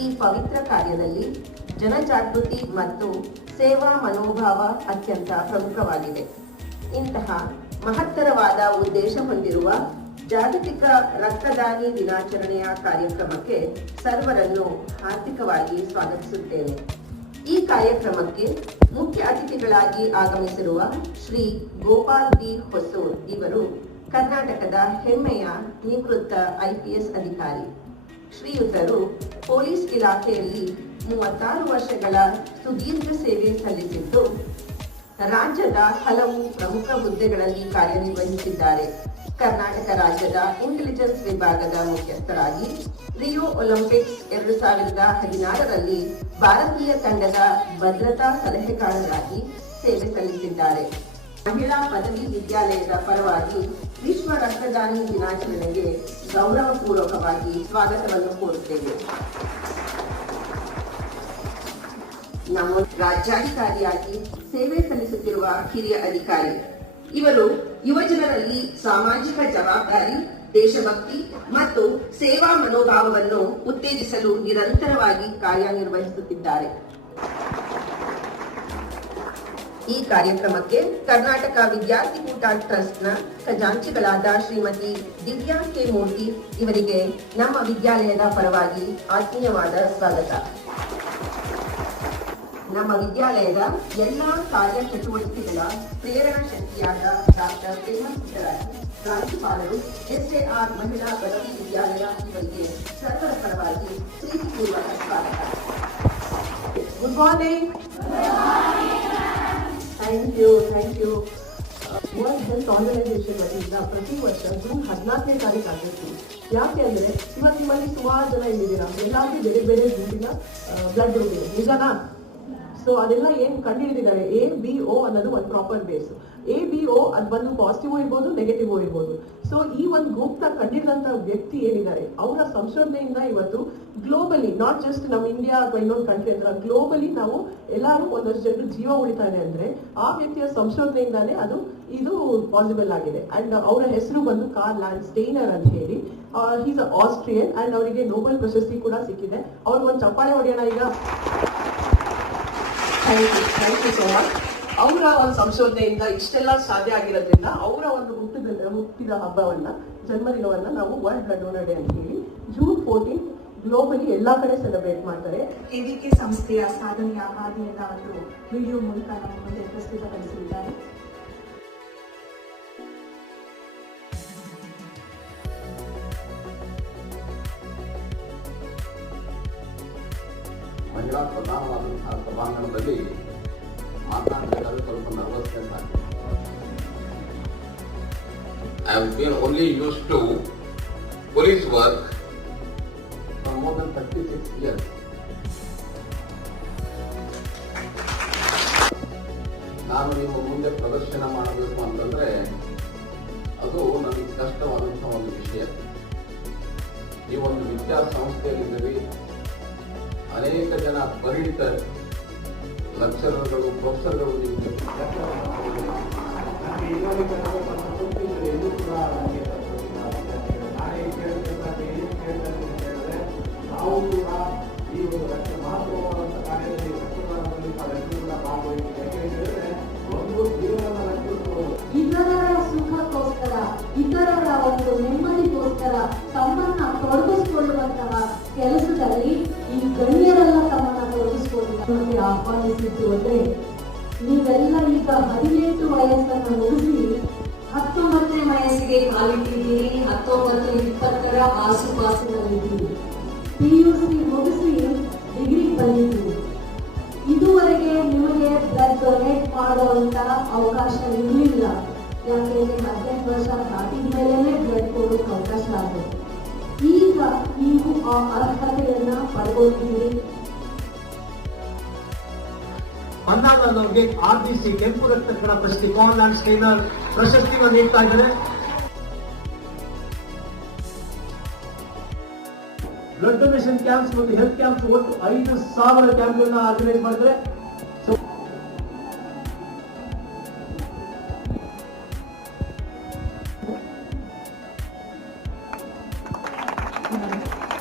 ಈ ಪವಿತ್ರ ಕಾರ್ಯದಲ್ಲಿ ಜನಜಾಗೃತಿ ಮತ್ತು ಸೇವಾ ಮನೋಭಾವ ಅತ್ಯಂತ ಪ್ರಮುಖವಾಗಿದೆ. ಇಂತಹ ಮಹತ್ತರವಾದ ಉದ್ದೇಶ ಹೊಂದಿರುವ ಜಾಗತಿಕ ರಕ್ತದಾನಿ ದಿನಾಚರಣೆಯ ಕಾರ್ಯಕ್ರಮಕ್ಕೆ ಸರ್ವರನ್ನು ಹಾರ್ದಿಕವಾಗಿ ಸ್ವಾಗತಿಸುತ್ತೇನೆ. ಈ ಕಾರ್ಯಕ್ರಮಕ್ಕೆ ಮುಖ್ಯ ಅತಿಥಿಗಳಾಗಿ ಆಗಮಿಸಿರುವ ಶ್ರೀ ಗೋಪಾಲ್ ಬಿ ಹೊಸೂರ್ ಇವರು ಕರ್ನಾಟಕದ ಹೆಮ್ಮೆಯ ನಿವೃತ್ತ IPS ಅಧಿಕಾರಿ. ಶ್ರೀಯುತರು ಪೊಲೀಸ್ ಇಲಾಖೆಯಲ್ಲಿ 36 ವರ್ಷಗಳ ಸುದೀರ್ಘ ಸೇವೆ ಸಲ್ಲಿಸಿದ್ದು ರಾಜ್ಯದ ಹಲವು ಪ್ರಮುಖ ಹುದ್ದೆಗಳಲ್ಲಿ ಕಾರ್ಯನಿರ್ವಹಿಸಿದ್ದಾರೆ. ಕರ್ನಾಟಕ ರಾಜ್ಯದ ಇಂಟೆಲಿಜೆನ್ಸ್ ವಿಭಾಗದ ಮುಖ್ಯಸ್ಥರಾಗಿ ರಿಯೋ ಒಲಿಂಪಿಕ್ಸ್ 2016ರಲ್ಲಿ ಭಾರತೀಯ ತಂಡದ ಭದ್ರತಾ ಸಲಹೆಗಾರರಾಗಿ ಸೇವೆ ಸಲ್ಲಿಸಿದ್ದಾರೆ. ಮಹಿಳಾ ಪದವಿ ವಿದ್ಯಾಲಯದ ಪರವಾಗಿ ವಿಶ್ವ ರಕ್ತದಾನಿ ದಿನಾಚರಣೆಗೆ ಗೌರವಪೂರ್ವಕವಾಗಿ ಸ್ವಾಗತವನ್ನು ಕೋರುತ್ತೇವೆ. ನಮ್ಮ ರಾಜ್ಯಾಧಿಕಾರಿಯಾಗಿ ಸೇವೆ ಸಲ್ಲಿಸುತ್ತಿರುವ ಹಿರಿಯ ಅಧಿಕಾರಿ ಇವರು ಯುವಜನರಲ್ಲಿ ಸಾಮಾಜಿಕ ಜವಾಬ್ದಾರಿ, ದೇಶಭಕ್ತಿ ಮತ್ತು ಸೇವಾ ಮನೋಭಾವವನ್ನು ಉತ್ತೇಜಿಸಲು ನಿರಂತರವಾಗಿ ಕಾರ್ಯನಿರ್ವಹಿಸುತ್ತಿದ್ದಾರೆ. ಈ ಕಾರ್ಯಕ್ರಮಕ್ಕೆ ಕರ್ನಾಟಕ ವಿದ್ಯಾರ್ಥಿ ಕೂಟ ಟ್ರಸ್ಟ್ನ ಖಜಾಂಚಿಗಳಾದ ಶ್ರೀಮತಿ ದಿವ್ಯಾ ಕೆ ಮೂರ್ತಿ ಇವರಿಗೆ ನಮ್ಮ ವಿದ್ಯಾಲಯದ ಪರವಾಗಿ ಆತ್ಮೀಯವಾದ ಸ್ವಾಗತ. ನಮ್ಮ ವಿದ್ಯಾಲಯದ ಎಲ್ಲಾ ಕಾರ್ಯಚಟುವಟಿಕೆಗಳ ಪ್ರೇರಣಾ ಶಕ್ತಿಯಾದ ಡಾಕ್ಟರ್ ಪ್ರಾಂಶುಪಾಲರು SAR ಮಹಿಳಾ ಪದವಿ ವಿದ್ಯಾಲಯ ಇವರಿಗೆ ಸರ್ವರ ಪರವಾಗಿ ಪ್ರೀತಿಪೂರ್ವಕ ಸ್ವಾಗತ. Good morning. Thank you. World Health Organization ವತಿಯಿಂದ ಪ್ರತಿ ವರ್ಷ ಜೂನ್ 14ನೇ ತಾರೀಕು ಆಗಿತ್ತು. ಯಾಕೆ ಅಂದರೆ ಇವತ್ತು ನಿಮ್ಮಲ್ಲಿ ಸುಮಾರು ಜನ ಇಲ್ಲಿದ್ದೀರಾ, ಎಲ್ಲಾದ್ರೂ ಬೇರೆ ಬೇರೆ ಗುಂಪಿನ ಬ್ಲಡ್ ಗ್ರೂಪ್ ಇದೆ, ನಿಜನಾ? ಸೊ ಅದೆಲ್ಲ ಏನು ಕಂಡುಹಿಡಿದಿದ್ದಾರೆ, ABO ಅನ್ನೋದು ಒಂದು ಪ್ರಾಪರ್ ಬೇಸ್. ABO ಅದು ಬಂದು ಪಾಸಿಟಿವ್ ಇರ್ಬೋದು, ನೆಗೆಟಿವ್ ಇರ್ಬೋದು. ಸೊ ಈ ಒಂದು ಗ್ರೂಪ್ ನ ಕಂಡಿಡಿದಂತ ವ್ಯಕ್ತಿ ಏನಿದ್ದಾರೆ ಅವರ ಸಂಶೋಧನೆಯಿಂದ ಇವತ್ತು ಗ್ಲೋಬಲಿ, ನಾಟ್ ಜಸ್ಟ್ ನಮ್ಮ ಇಂಡಿಯಾ ಅಥವಾ ಇನ್ನೊಂದು ಕಂಟ್ರಿ ಅಂತ, ಗ್ಲೋಬಲಿ ನಾವು ಎಲ್ಲರೂ ಒಂದಷ್ಟು ಜನರು ಜೀವ ಉಳಿತಾ ಇದೆ ಅಂದ್ರೆ ಆ ವ್ಯಕ್ತಿಯ ಸಂಶೋಧನೆಯಿಂದಾನೇ ಇದು ಪಾಸಿಬಲ್ ಆಗಿದೆ. ಅಂಡ್ ಅವರ ಹೆಸರು ಬಂದು ಕಾರ್ಲ್ ಲ್ಯಾಂಡ್ ಸ್ಟೈನರ್ ಅಂತ ಹೇಳಿ. ಈಸ್ ಆಸ್ಟ್ರಿಯನ್ ಅಂಡ್ ಅವರಿಗೆ ನೋಬೆಲ್ ಪ್ರಶಸ್ತಿ ಕೂಡ ಸಿಕ್ಕಿದೆ. ಅವ್ರಿಗೆ ಒಂದು ಚಪ್ಪಾಳೆ ಹೊಡೆಯೋಣ ಈಗ. Thank you so much. ಅವರ ಒಂದು ಸಂಶೋಧನೆಯಿಂದ ಇಷ್ಟೆಲ್ಲ ಸಾಧ್ಯ ಆಗಿರೋದ್ರಿಂದ ಅವರ ಒಂದು ಹುಟ್ಟಿದ ಹಬ್ಬವನ್ನ, ಜನ್ಮದಿನವನ್ನ ನಾವು ವರ್ಲ್ಡ್ ಬ್ಲಡ್ ಡೋನರ್ ಡೇ ಅಂತ ಹೇಳಿ ಜೂನ್ 14 ಗ್ಲೋಬಲಿ ಎಲ್ಲಾ ಕಡೆ ಸೆಲೆಬ್ರೇಟ್ ಮಾಡ್ತಾರೆ. KVK ಸಂಸ್ಥೆಯ ಸಾಧನೆಯ ಹಾದಿಯನ್ನ ಒಂದು ವಿಡಿಯೋ ಮೂಲಕ ನಮ್ಮ ಮುಂದೆ ಪ್ರಸ್ತುತಪಡಿಸಲಿದ್ದಾರೆ. ಮಹಿಳಾ ಪ್ರಧಾನವಾದಂತಹ ಸಭಾಂಗಣದಲ್ಲಿ ಮಾತನಾಡಬೇಕಾದ್ರೆ ಸ್ವಲ್ಪ ನರ್ವಸ್ನೆಸ್ ಆಗಿದೆ. I have been only used to police work for more than 36 years. ನಾನು ನಿಮ್ಮ ಮುಂದೆ ಪ್ರದರ್ಶನ ಮಾಡಬೇಕು ಅಂತಂದ್ರೆ ಅದು ನನಗೆ ಕಷ್ಟವಾದಂತಹ ಒಂದು ವಿಷಯ. ಈ ಒಂದು ವಿದ್ಯಾಸಂಸ್ಥೆಯಲ್ಲಿದ್ದೀವಿ, ಅನೇಕ ಜನ ಪರಿಣಿತ ಲೆಕ್ಚರರ್ಗಳು, ಪ್ರೊಫೆಸರ್ಗಳು ನಿಮಗೆ ನಾವು ಕೂಡ ಈ ಒಂದು ಮಹತ್ವವಾದಂಥ ಕಾರ್ಯದಲ್ಲಿ ಭಾಗವಹಿಸಿದ್ದೇವೆ. ಒಂದು ಜೀವನ ಇತರರ ಸುಖಕ್ಕೋಸ್ಕರ, ಇತರರ ಒಂದು ನೆಮ್ಮದಿಗೋಸ್ಕರ ತಮ್ಮನ್ನ ತೊಡಗಿಸಿಕೊಳ್ಳುವಂತಹ ಕೆಲಸದಲ್ಲಿ ಈ ಗಣ್ಯರೆಲ್ಲ ತಮ್ಮನ್ನ ತೊಡಗಿಸಿಕೊಳ್ಳುವುದಕ್ಕೆ ಆಹ್ವಾನಿಸಿದ್ದು ಅಂದ್ರೆ, ನೀವೆಲ್ಲ ಈಗ 18 ವಯಸ್ಸನ್ನು ಮುಗಿಸಿ 19ನೇ ವಯಸ್ಸಿಗೆ ಕಾಲಿಟ್ಟಿದ್ದೀರಿ, 19-20ರ ಆಸುಪಾಸಿನಲ್ಲಿದ್ದೀರಿ. PUC ಮುಗಿಸಿ ಡಿಗ್ರಿ ಬಂದಿದ್ದೀರಿ. ಇದುವರೆಗೆ ನಿಮಗೆ ಬ್ಲಡ್ ಡೊನೇಟ್ ಮಾಡುವಂತ ಅವಕಾಶ ಇರಲಿಲ್ಲ. ಯಾಕೆಂದ್ರೆ 18 ವರ್ಷ ದಾಟಿದ ಮೇಲೆನೆ ಬ್ಲಡ್ ಕೊಡೋಕೆ ಅವಕಾಶ ಆಗುತ್ತೆ. ಈಗ ನೀವು ಆ ಅರ್ಹತೆಯನ್ನ ಪಡ್ಕೊಂಡಿದ್ದೀರಿ. ಅಂದಾಜವ್ರಿಗೆ RBC ಕೆಂಪು ರಕ್ತ ಕಣ ಪ್ರಶಸ್ತಿ, ಕಾರ್ಲ್ ಲ್ಯಾಂಡ್ ಸ್ಟೈನರ್ ಪ್ರಶಸ್ತಿಯನ್ನು ನೀಡ್ತಾ ಇದ್ದಾರೆ. ಬ್ಲಡ್ ಡೊನೇಷನ್ ಕ್ಯಾಂಪ್ಸ್ ಮತ್ತು ಹೆಲ್ತ್ ಕ್ಯಾಂಪ್ಸ್ ಒಟ್ಟು 5,000 ಕ್ಯಾಂಪ್ಗಳನ್ನ ಆರ್ಗನೈಸ್ ಮಾಡಿದ್ರೆ.